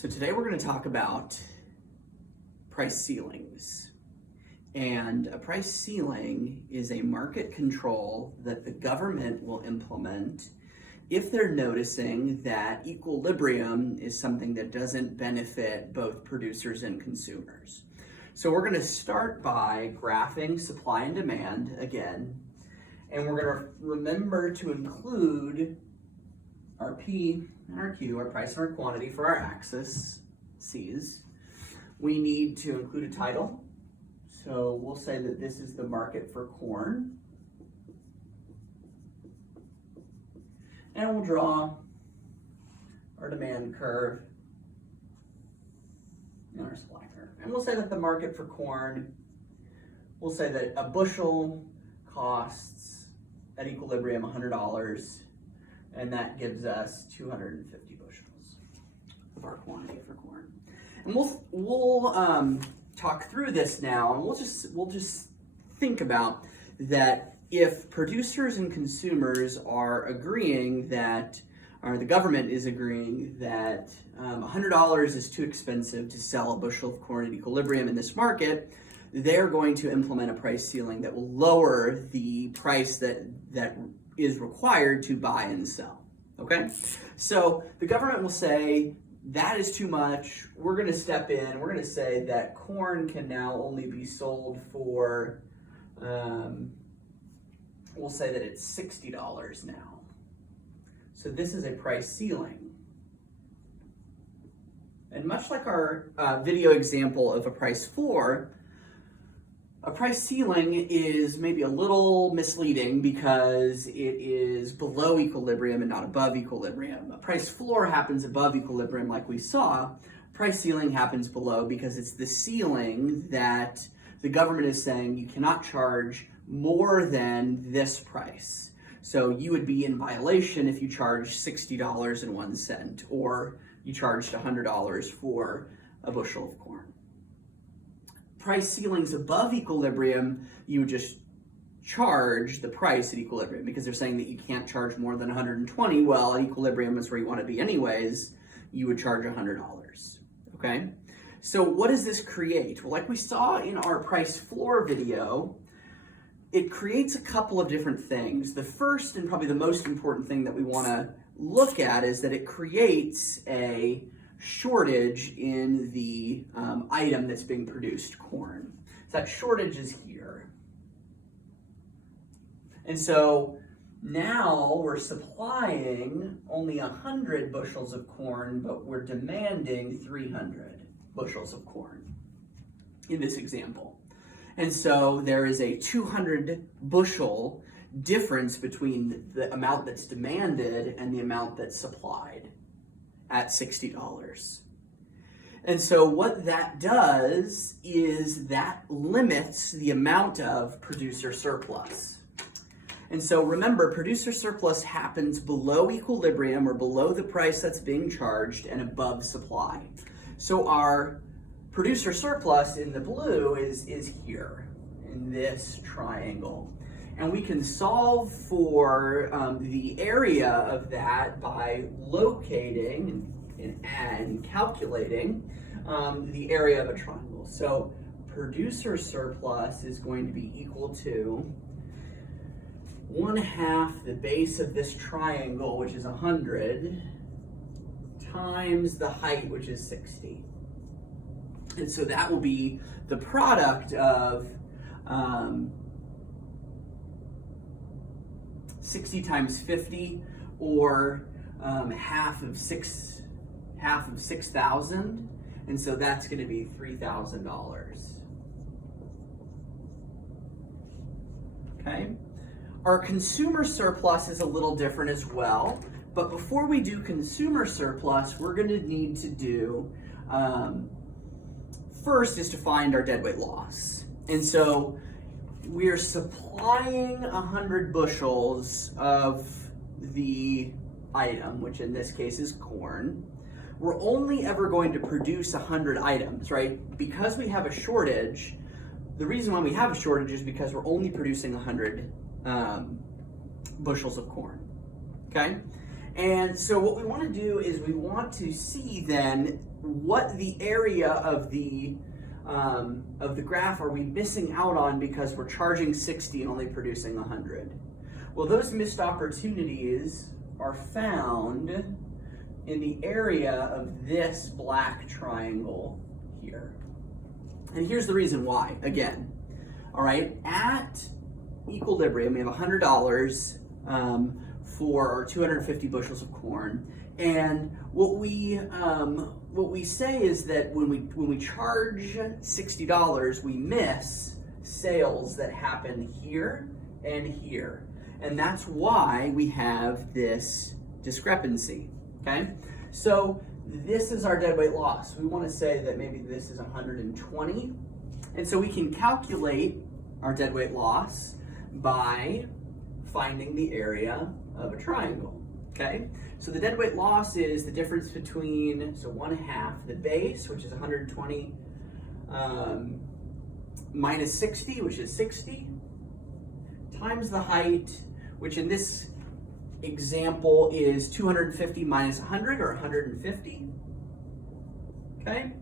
So today we're going to talk about price ceilings. And a price ceiling is a market control that the government will implement if they're noticing that equilibrium is something that doesn't benefit both producers and consumers. So we're going to start by graphing supply and demand again, and we're going to remember to include our P and our Q, our price and our quantity for our axis, C's. We need to include a title. So we'll say that this is the market for corn. And we'll draw our demand curve and our supply curve. And we'll say that the market for corn, we'll say that a bushel costs at equilibrium $100, and that gives us 250 bushels of our quantity for corn. And we'll talk through this now, and we'll just think about that. If producers and consumers are agreeing that, or the government is agreeing that $100 is too expensive to sell a bushel of corn at equilibrium in this market, they're going to implement a price ceiling that will lower the price that is required to buy and sell, okay? So the government will say, that is too much. We're gonna step in, we're gonna say that corn can now only be sold for, we'll say that it's $60 now. So this is a price ceiling. And much like our video example of a price floor, a price ceiling is maybe a little misleading because it is below equilibrium and not above equilibrium. A price floor happens above equilibrium like we saw. Price ceiling happens below because it's the ceiling that the government is saying you cannot charge more than this price. So you would be in violation if you charged $60.01 or you charged $100 for a bushel of corn. Price ceilings above equilibrium, you would just charge the price at equilibrium because they're saying that you can't charge more than 120. Well, at equilibrium is where you want to be anyways. You would charge $100, okay? So what does this create? Well, like we saw in our price floor video, it creates a couple of different things. The first and probably the most important thing that we want to look at is that it creates a shortage in the item that's being produced, corn. So that shortage is here. And so now we're supplying only 100 bushels of corn, but we're demanding 300 bushels of corn in this example. And so there is a 200 bushel difference between the amount that's demanded and the amount that's supplied at $60. And so what that does is that limits the amount of producer surplus. And so remember, producer surplus happens below equilibrium or below the price that's being charged and above supply. So our producer surplus in the blue is here in this triangle. And we can solve for the area of that by locating and calculating the area of a triangle. So producer surplus is going to be equal to 1/2 the base of this triangle, which is 100, times the height, which is 60. And so that will be the product of 60 times 50, or half of 6,000, and so that's going to be $3,000. Okay, our consumer surplus is a little different as well, but before we do consumer surplus, we're going to need to do first is to find our deadweight loss. And so we're supplying 100 bushels of the item, which in this case is corn. We're only ever going to produce 100 items, right? Because we have a shortage, the reason why we have a shortage is because we're only producing 100 bushels of corn, okay? And so what we want to do is we want to see then what the area of the graph are we missing out on because we're charging 60 and only producing 100. Well, those missed opportunities are found in the area of this black triangle here. And here's the reason why, again. All right, at equilibrium, we have $100 for 250 bushels of corn. And what we say is that when we charge $60, we miss sales that happen here and here. And that's why we have this discrepancy, okay? So this is our deadweight loss. We want to say that maybe this is 120. And so we can calculate our deadweight loss by finding the area of a triangle, okay? So the deadweight loss is the difference between, so 1/2 the base, which is 120, minus 60, which is 60, times the height, which in this example is 250 minus 100, or 150, okay?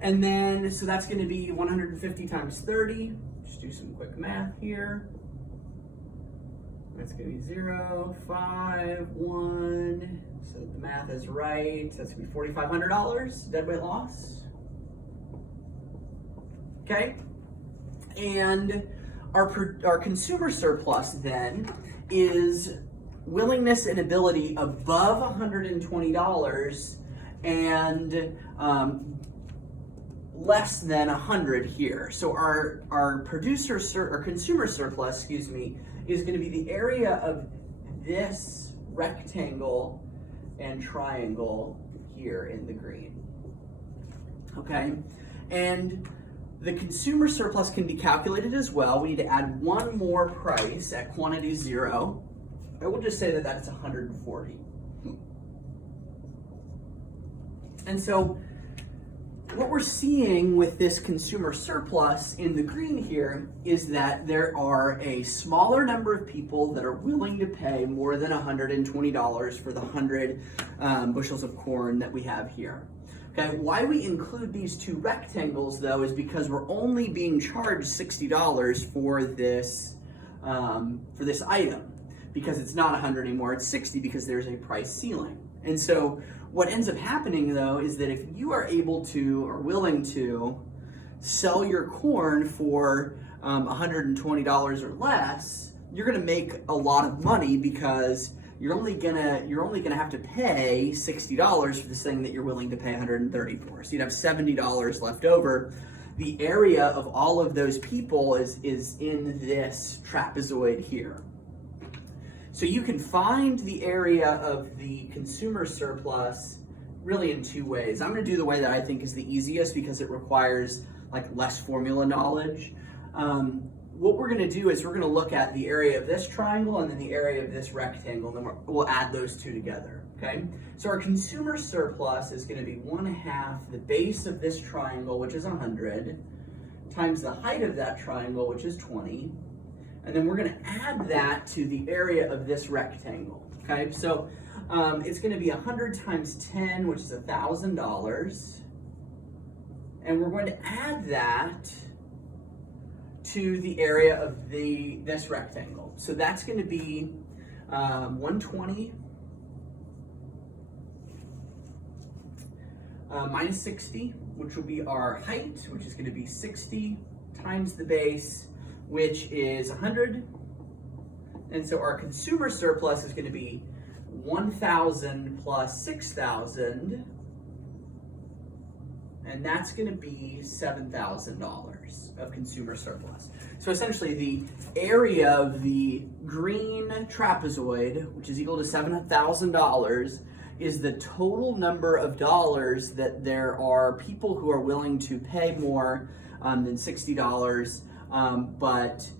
And then, so that's gonna be 150 times 30. Just do some quick math here. That's gonna be 0, 5, 1. So the math is right. That's gonna be $4,500 deadweight loss. Okay? And our consumer surplus then is willingness and ability above $120 and less than 100 here. So our consumer surplus, excuse me, is going to be the area of this rectangle and triangle here in the green. Okay, and the consumer surplus can be calculated as well. We need to add one more price at quantity 0. I will just say that that's 140. And so what we're seeing with this consumer surplus in the green here is that there are a smaller number of people that are willing to pay more than $120 for the 100 bushels of corn that we have here. Okay, why we include these two rectangles though is because we're only being charged $60 for this item, because it's not 100 anymore, it's 60 because there's a price ceiling. And so what ends up happening though is that if you are able to or willing to sell your corn for $120 or less, you're gonna make a lot of money because you're only gonna have to pay $60 for this thing that you're willing to pay $130 for. So you'd have $70 left over. The area of all of those people is in this trapezoid here. So you can find the area of the consumer surplus really in two ways. I'm going to do the way that I think is the easiest because it requires like less formula knowledge. What we're going to do is we're going to look at the area of this triangle and then the area of this rectangle, and then we'll add those two together, okay? So our consumer surplus is going to be 1/2 the base of this triangle, which is 100, times the height of that triangle, which is 20, and then we're going to add that to the area of this rectangle, okay? So it's going to be 100 times 10, which is $1,000, and we're going to add that to the area of this rectangle. So that's going to be 120 minus 60, which will be our height, which is going to be 60 times the base, which is 100. And so our consumer surplus is going to be 1,000 plus 6,000, and that's going to be $7,000 of consumer surplus. So essentially the area of the green trapezoid, which is equal to $7,000, is the total number of dollars that there are people who are willing to pay more than $60, but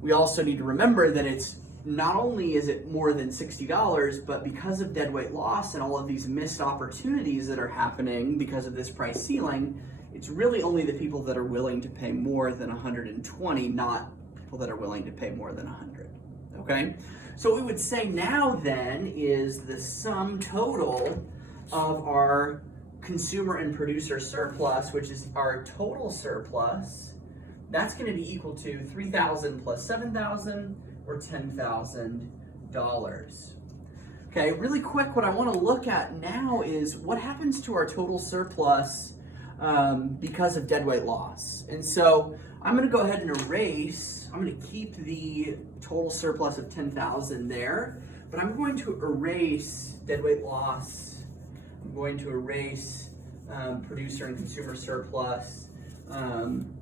we also need to remember that it's not only is it more than $60, but because of deadweight loss and all of these missed opportunities that are happening because of this price ceiling, it's really only the people that are willing to pay more than 120, not people that are willing to pay more than 100. Okay. okay? So what we would say now then is the sum total of our consumer and producer surplus, which is our total surplus, that's going to be equal to $3,000 plus $7,000 or $10,000. Okay, really quick, what I want to look at now is what happens to our total surplus because of deadweight loss. And so I'm going to go ahead and erase, I'm going to keep the total surplus of 10,000 there, but I'm going to erase deadweight loss. I'm going to erase producer and consumer surplus. I'm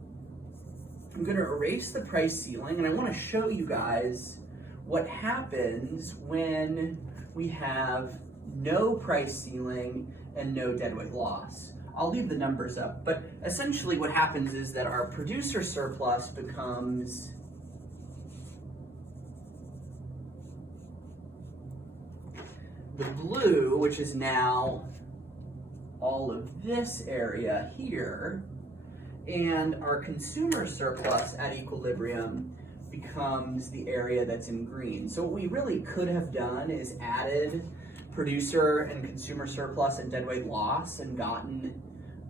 going to erase the price ceiling, and I want to show you guys what happens when we have no price ceiling and no deadweight loss. I'll leave the numbers up, but essentially what happens is that our producer surplus becomes the blue, which is now all of this area here, and our consumer surplus at equilibrium becomes the area that's in green. So what we really could have done is added producer and consumer surplus and deadweight loss and gotten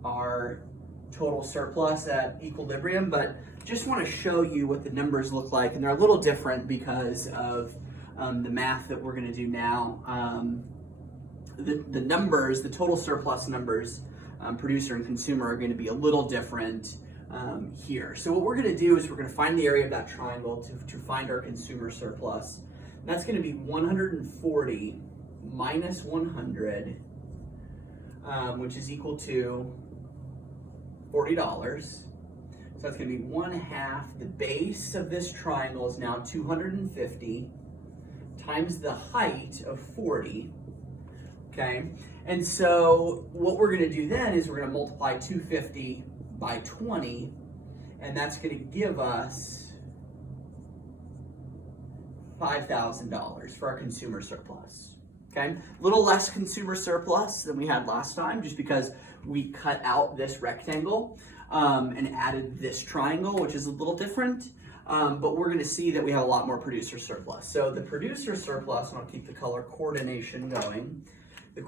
our total surplus at equilibrium, but just want to show you what the numbers look like, and they're a little different because of the math that we're going to do now. The numbers, the total surplus numbers, producer and consumer, are going to be a little different here. So what we're going to do is we're going to find the area of that triangle to find our consumer surplus. And that's going to be 140 minus 100, which is equal to $40. So that's going to be 1/2. The base of this triangle is now 250 times the height of 40. Okay, and so what we're going to do then is we're going to multiply 250 by 20, and that's going to give us $5,000 for our consumer surplus. Okay, a little less consumer surplus than we had last time, just because we cut out this rectangle and added this triangle, which is a little different. But we're going to see that we have a lot more producer surplus. So the producer surplus, and I'll keep the color coordination going. The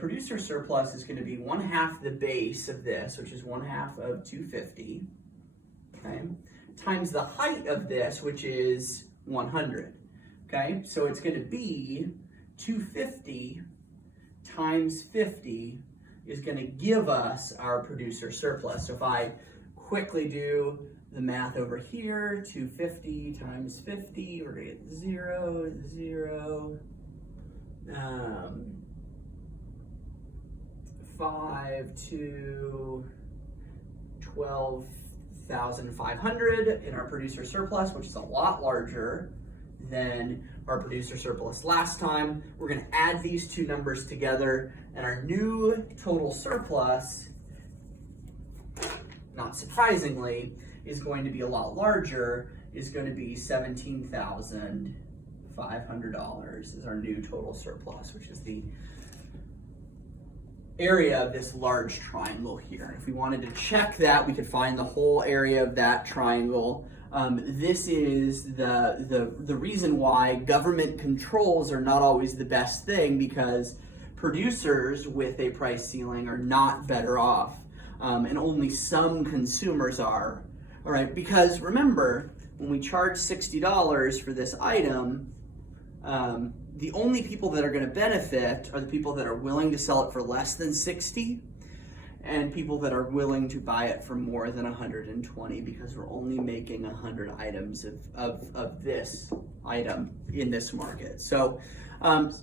producer surplus is going to be 1/2 the base of this, which is 1/2 of 250, okay, times the height of this, which is 100. Okay, so it's going to be 250 times 50 is going to give us our producer surplus. So if I quickly do the math over here, 250 times 50, we're going to get 0, 0, 5 to 12,500 in our producer surplus, which is a lot larger than our producer surplus last time. We're going to add these two numbers together, and our new total surplus, not surprisingly, is going to be a lot larger, is going to be $17,500 is our new total surplus, which is the area of this large triangle here. If we wanted to check that, we could find the whole area of that triangle. This is the reason why government controls are not always the best thing, because producers with a price ceiling are not better off, and only some consumers are. All right, because remember, when we charge $60 for this item, the only people that are going to benefit are the people that are willing to sell it for less than 60 and people that are willing to buy it for more than 120, because we're only making 100 items of this item in this market. So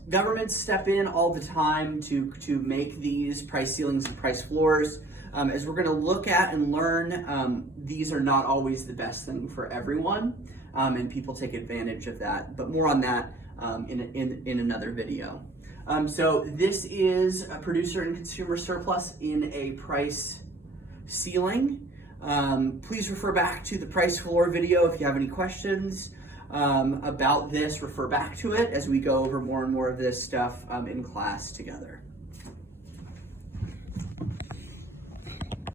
governments step in all the time to make these price ceilings and price floors. As we're going to look at and learn, these are not always the best thing for everyone, and people take advantage of that. But more on that in another video. So this is a producer and consumer surplus in a price ceiling. Please refer back to the price floor video if you have any questions about this. Refer back to it as we go over more and more of this stuff in class together.